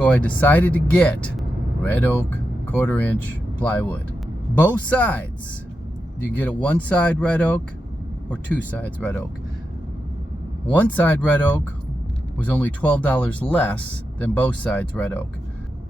So I decided to get red oak 1/4 inch plywood. Both sides. You can get a one side red oak or two sides red oak. One side red oak was only $12 less than both sides red oak.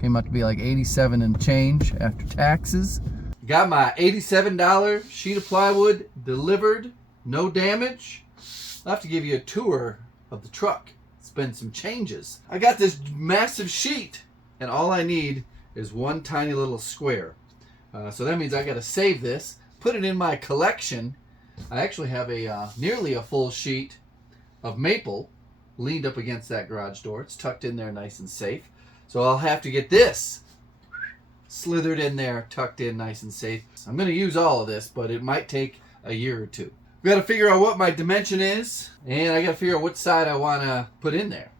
Came out to be like 87 and change after taxes. Got my $87 sheet of plywood delivered, no damage. I'll have to give you a tour of the truck. It's been some changes. I got this massive sheet and all I need is one tiny little square. So that means I got to save this, put it in my collection. I actually have a nearly a full sheet of maple leaned up against that garage door. It's tucked in there nice and safe. So I'll have to get this slithered in there, tucked in nice and safe. I'm going to use all of this, but it might take a year or two. I've got to figure out what my dimension is, and I got to figure out what side I want to put in there.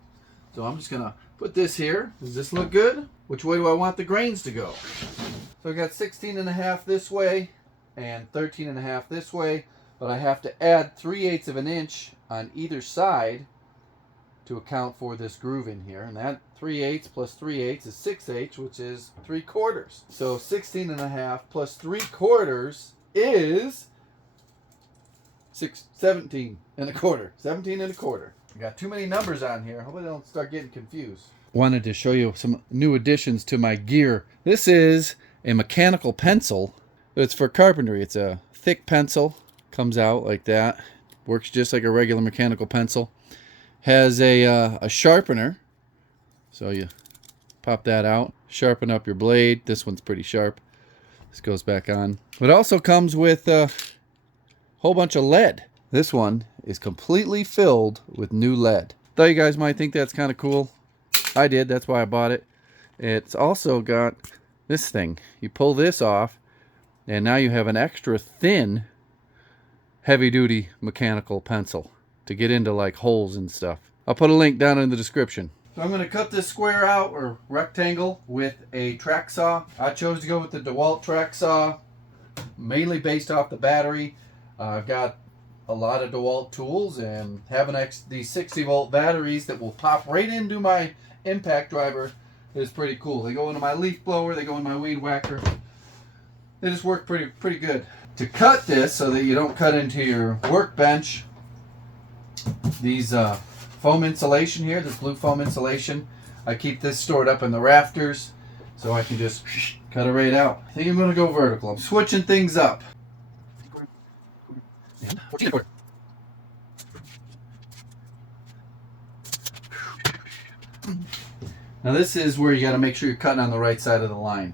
So I'm just going to put this here. Does this look good? Which way do I want the grains to go? So I got 16.5 this way and 13.5 this way, but I have to add 3/8 of an inch on either side to account for this groove in here, and that 3/8 plus 3/8 is 6/8, which is 3/4. So 16.5 plus 3/4 is 17 1/4. 17 1/4. I got too many numbers on here. Hope I don't start getting confused. Wanted to show you some new additions to my gear. This is a mechanical pencil. It's for carpentry. It's a thick pencil. Comes out like that. Works just like a regular mechanical pencil. Has a sharpener. So you pop that out. Sharpen up your blade. This one's pretty sharp. This goes back on. It also comes with a whole bunch of lead. This one is completely filled with new lead. Thought you guys might think that's kind of cool. I did. That's why I bought it. It's also got this thing. You pull this off, and now you have an extra thin, heavy-duty mechanical pencil to get into like holes and stuff. I'll put a link down in the description. So I'm going to cut this square out, or rectangle, with a track saw. I chose to go with the DeWalt track saw, mainly based off the battery. I've got a lot of DeWalt tools, and having these 60-volt batteries that will pop right into my impact driver is pretty cool. They go into my leaf blower, they go in my weed whacker. They just work pretty good. To cut this so that you don't cut into your workbench, these foam insulation here, this blue foam insulation, I keep this stored up in the rafters so I can just cut it right out. I think I'm going to go vertical. I'm switching things up. Now this is where you got to make sure you're cutting on the right side of the line.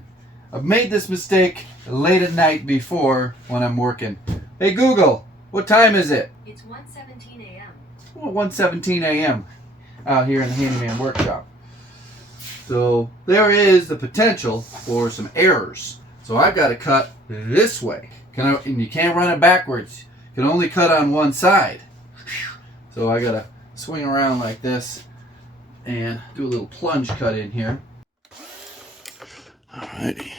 I've made this mistake late at night before when I'm working. Hey Google, what time is it? It's 1:17 a.m. Well, 1:17 a.m. out here in the Handyman workshop. So there is the potential for some errors. So I've got to cut this way. And you can't run it backwards. You can only cut on one side. So I got to swing around like this and do a little plunge cut in here. Alrighty.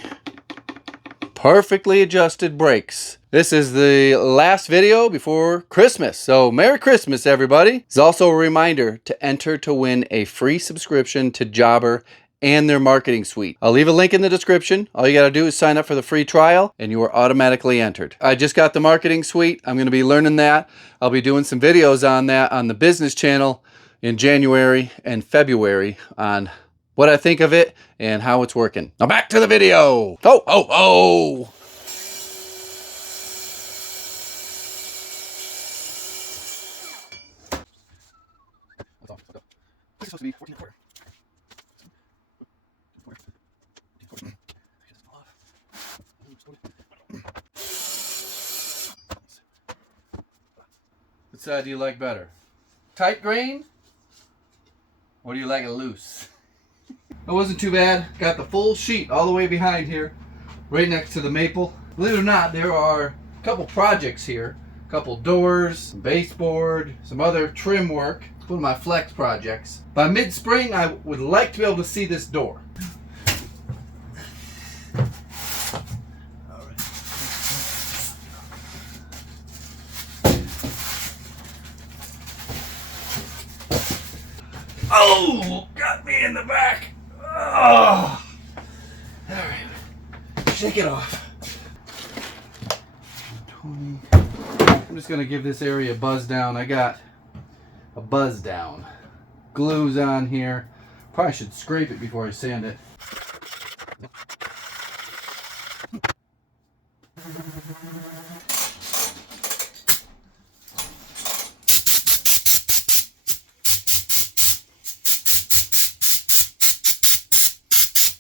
Perfectly adjusted brakes. This is the last video before Christmas. So Merry Christmas, everybody. It's also a reminder to enter to win a free subscription to Jobber and their marketing suite. I'll leave a link in the description. All you got to do is sign up for the free trial and you are automatically entered. I just got the marketing suite. I'm going to be learning that. I'll be doing some videos on that on the business channel in January and February on what I think of it and how it's working. Now back to the video. Oh. This is supposed to be 14 1/4. What side do you like better? Tight grain? Or do you like it loose? It wasn't too bad. Got the full sheet all the way behind here, right next to the maple. Believe it or not, there are a couple projects here. A couple doors, some baseboard, some other trim work. One of my flex projects. By mid-spring, I would like to be able to see this door. Oh, got me in the back. Oh! Alright. Shake it off. 20. I'm just going to give this area a buzz down. I got a buzz down. Glue's on here. Probably should scrape it before I sand it.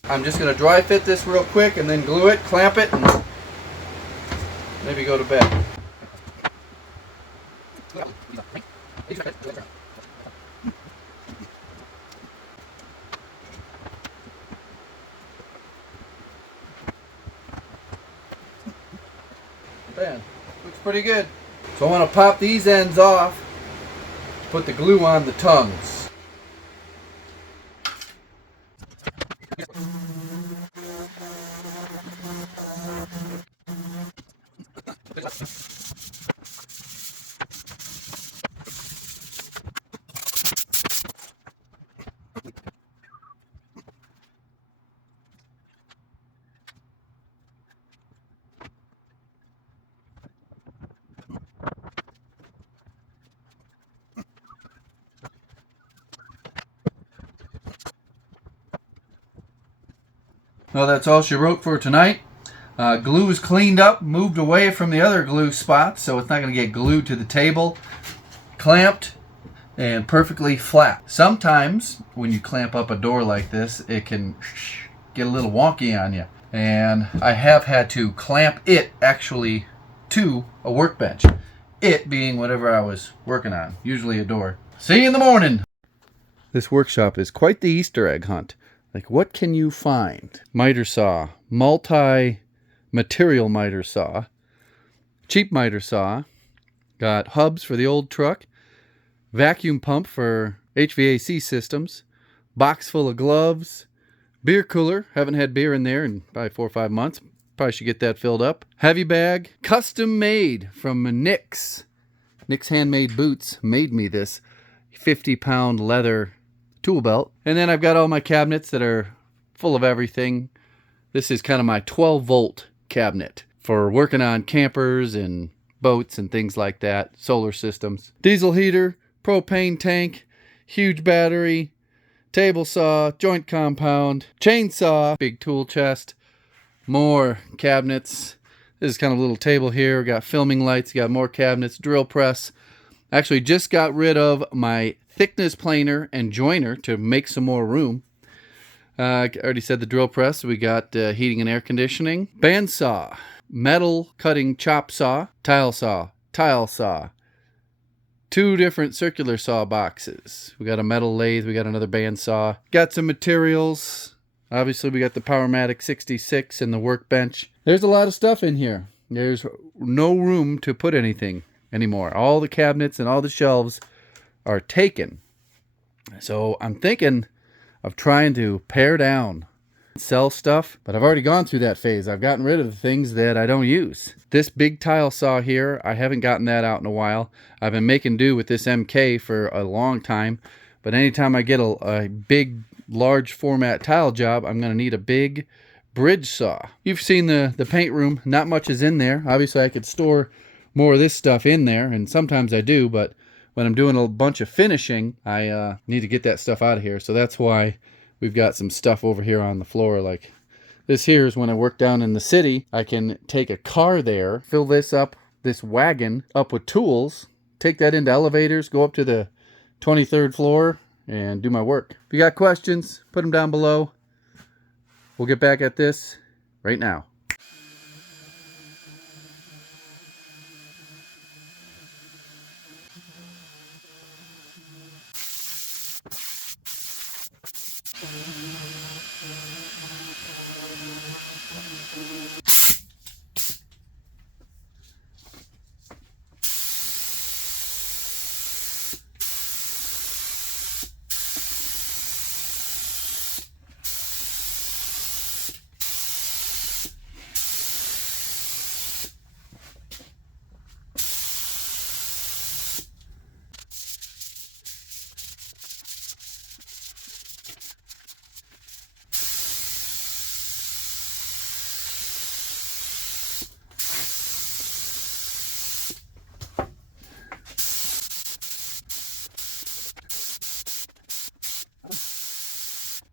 I'm just going to dry fit this real quick and then glue it, clamp it, and maybe go to bed. Man, looks pretty good. So I want to pop these ends off, put the glue on the tongues. Well, that's all she wrote for tonight. Glue is cleaned up, moved away from the other glue spots, so it's not going to get glued to the table. Clamped and perfectly flat. Sometimes when you clamp up a door like this, it can get a little wonky on you. And I have had to clamp it actually to a workbench. It being whatever I was working on, usually a door. See you in the morning. This workshop is quite the Easter egg hunt. Like, what can you find? Miter saw, multi-material miter saw, cheap miter saw, got hubs for the old truck, vacuum pump for HVAC systems, box full of gloves, beer cooler, haven't had beer in there in probably 4 or 5 months, probably should get that filled up, heavy bag, custom made from Nick's Handmade Boots made me this 50-pound leather tool belt. And then I've got all my cabinets that are full of everything. This is kind of my 12-volt cabinet for working on campers and boats and things like that, solar systems. Diesel heater, propane tank, huge battery, table saw, joint compound, chainsaw, big tool chest, more cabinets. This is kind of a little table here. Got filming lights, got more cabinets, drill press. Actually just got rid of my thickness planer and joiner to make some more room. I already said the drill press. We got heating and air conditioning. Bandsaw, metal cutting chop saw, tile saw, 2 different circular saw boxes. We got a metal lathe. We got another bandsaw. Got some materials. Obviously, we got the Powermatic 66 and the workbench. There's a lot of stuff in here. There's no room to put anything anymore. All the cabinets and all the shelves are taken. So I'm thinking of trying to pare down, sell stuff, but I've already gone through that phase. I've gotten rid of the things that I don't use. This big tile saw here, I haven't gotten that out in a while. I've been making do with this MK for a long time, but anytime I get a big, large format tile job, I'm going to need a big bridge saw. You've seen the paint room. Not much is in there. Obviously, I could store more of this stuff in there, and sometimes I do, but when I'm doing a bunch of finishing, I need to get that stuff out of here. So that's why we've got some stuff over here on the floor. Like this here is when I work down in the city, I can take a car there, fill this up, this wagon up with tools, take that into elevators, go up to the 23rd floor and do my work. If you got questions, put them down below. We'll get back at this right now.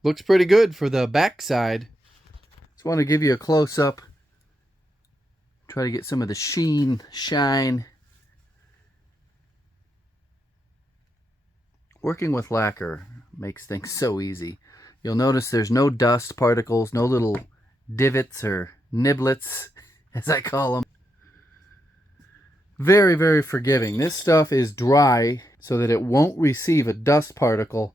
Looks pretty good for the back side. Just want to give you a close-up. Try to get some of the shine. Working with lacquer makes things so easy. You'll notice there's no dust particles, no little divots or niblets, as I call them. Very, very forgiving. This stuff is dry so that it won't receive a dust particle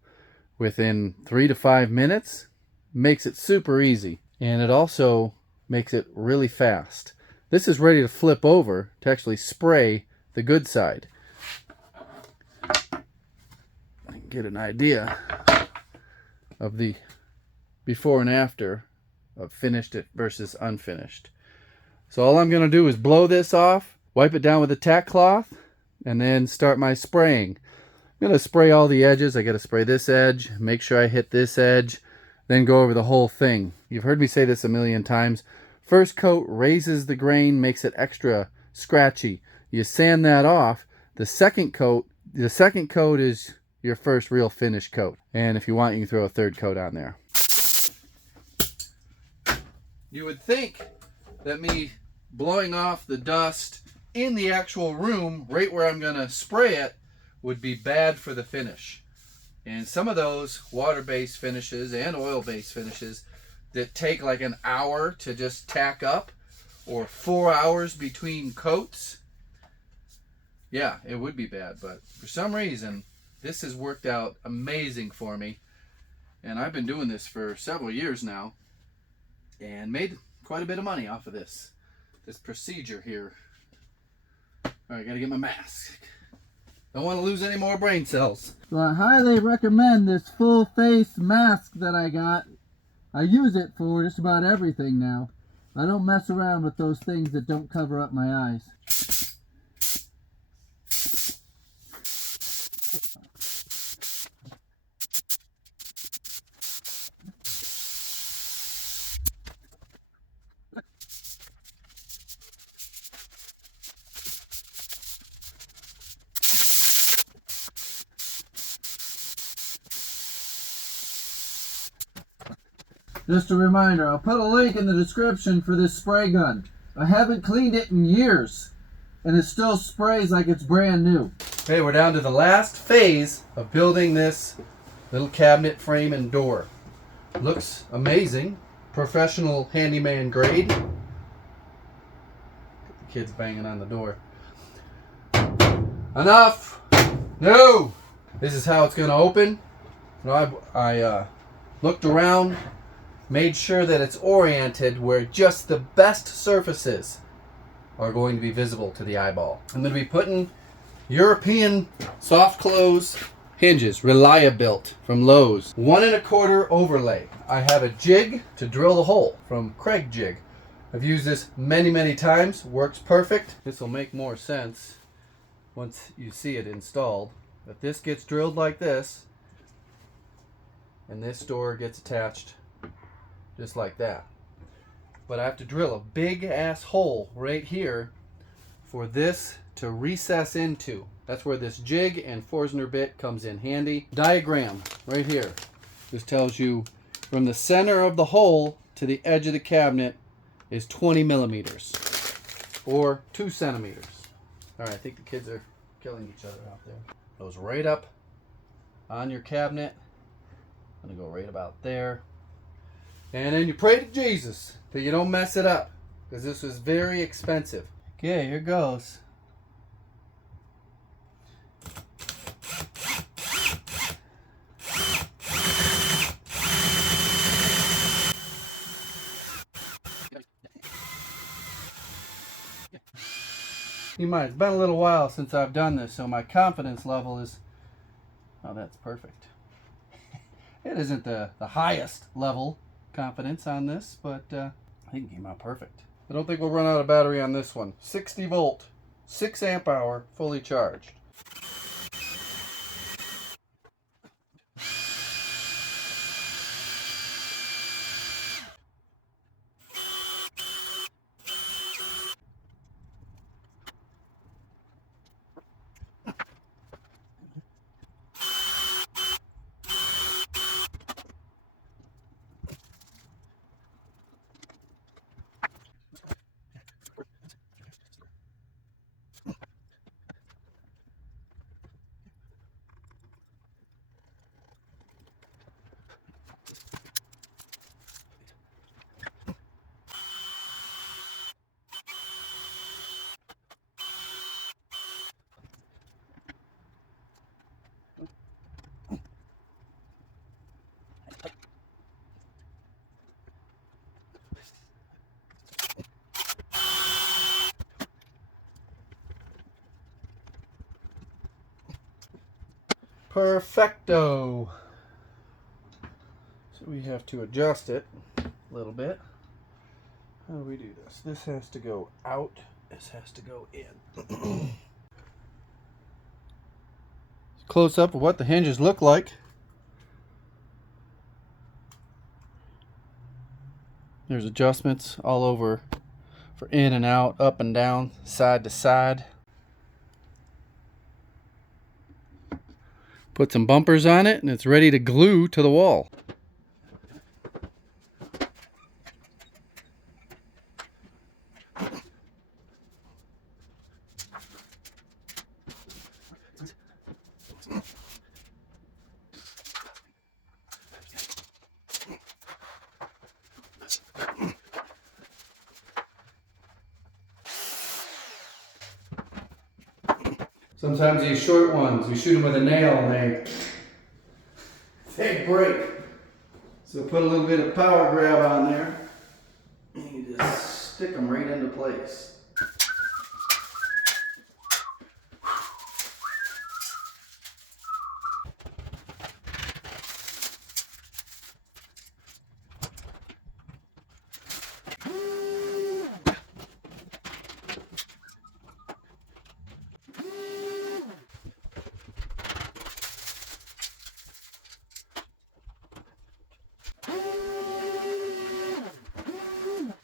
within 3 to 5 minutes. Makes it super easy. And it also makes it really fast. This is ready to flip over to actually spray the good side. I can get an idea of the before and after of finished it versus unfinished. So all I'm going to do is blow this off, wipe it down with a tack cloth, and then start my spraying. I'm going to spray all the edges. I got to spray this edge, make sure I hit this edge, then go over the whole thing. You've heard me say this a million times. First coat raises the grain, makes it extra scratchy. You sand that off. The second coat is your first real finish coat. And if you want, you can throw a third coat on there. You would think that me blowing off the dust in the actual room, right where I'm going to spray it, would be bad for the finish. And some of those water-based finishes and oil-based finishes that take like an hour to just tack up, or 4 hours between coats, yeah, it would be bad. But for some reason, this has worked out amazing for me. And I've been doing this for several years now and made quite a bit of money off of this procedure here. All right, gotta get my mask. Don't want to lose any more brain cells. So I highly recommend this full face mask that I got. I use it for just about everything now. I don't mess around with those things that don't cover up my eyes. Just a reminder, I'll put a link in the description for this spray gun. I haven't cleaned it in years, and it still sprays like it's brand new. Okay, we're down to the last phase of building this little cabinet frame and door. Looks amazing. Professional handyman grade. Get the kids banging on the door. Enough! No! This is how it's going to open. I looked around, made sure that it's oriented where just the best surfaces are going to be visible to the eyeball. I'm going to be putting European soft close hinges, Reliabuilt from Lowe's. 1 1/4 overlay. I have a jig to drill the hole from Craig Jig. I've used this many times. Works perfect. This will make more sense once you see it installed. But this gets drilled like this, and this door gets attached just like that. But I have to drill a big ass hole right here for this to recess into. That's where this jig and Forstner bit comes in handy. Diagram right here. This tells you from the center of the hole to the edge of the cabinet is 20 millimeters or 2 centimeters. All right, I think the kids are killing each other out there. Goes right up on your cabinet. I'm gonna go right about there. And then you pray to Jesus that you don't mess it up, because this was very expensive. Okay, here goes. It's been a little while since I've done this, so my confidence level is, oh, that's perfect. It isn't the highest level confidence on this, but I think it came out perfect. I don't think we'll run out of battery on this one. 60 volt, 6 amp hour, fully charged. Perfecto. So we have to adjust it a little bit. How do we do this? This has to go out. This has to go in. Close up of what the hinges look like. There's adjustments all over for in and out, up and down, side to side. Put some bumpers on it and it's ready to glue to the wall. Sometimes these short ones, we shoot them with a nail and they break. So put a little bit of power grab on there and you just stick them right into place.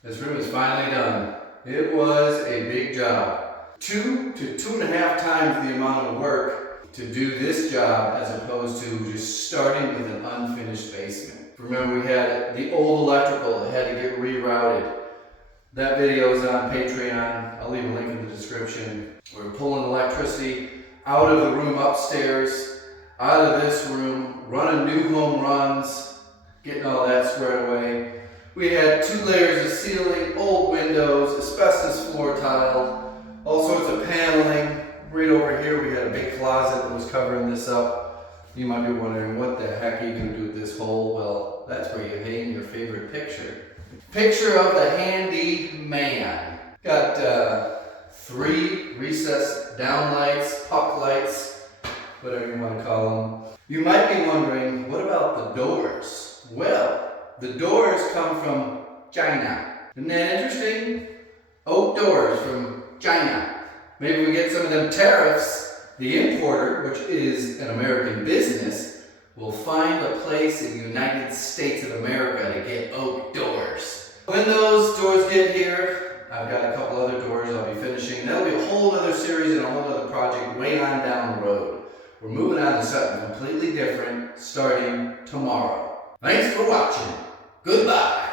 This room is finally done. It was a big job. 2 to 2.5 times the amount of work to do this job as opposed to just starting with an unfinished basement. Remember, we had the old electrical that had to get rerouted. That video is on Patreon. I'll leave a link in the description. We're pulling electricity out of the room upstairs, out of this room, running new home runs, getting all that squared away. We had 2 layers of ceiling, old windows, asbestos floor tile, all sorts of paneling. Right over here we had a big closet that was covering this up. You might be wondering, what the heck are you going to do with this hole? Well, that's where you hang your favorite picture. Picture of the Handyman. Got 3 recessed downlights, puck lights, whatever you want to call them. You might be wondering, what about the doors? Well, the doors come from China. Isn't that interesting? Oak doors from China. Maybe we get some of them tariffs. The importer, which is an American business, will find a place in the United States of America to get oak doors. When those doors get here, I've got a couple other doors I'll be finishing. That'll be a whole other series and a whole other project way on down the road. We're moving on to something completely different starting tomorrow. Thanks for watching. Goodbye.